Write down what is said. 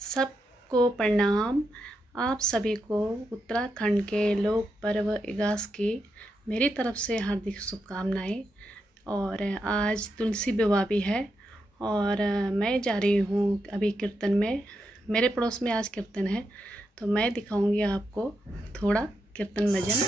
सबको प्रणाम। आप सभी को उत्तराखंड के लोक पर्व इगास की मेरी तरफ से हार्दिक शुभकामनाएं। और आज तुलसी विवाह भी है और मैं जा रही हूँ अभी कीर्तन में। मेरे पड़ोस में आज कीर्तन है तो मैं दिखाऊंगी आपको थोड़ा कीर्तन भजन।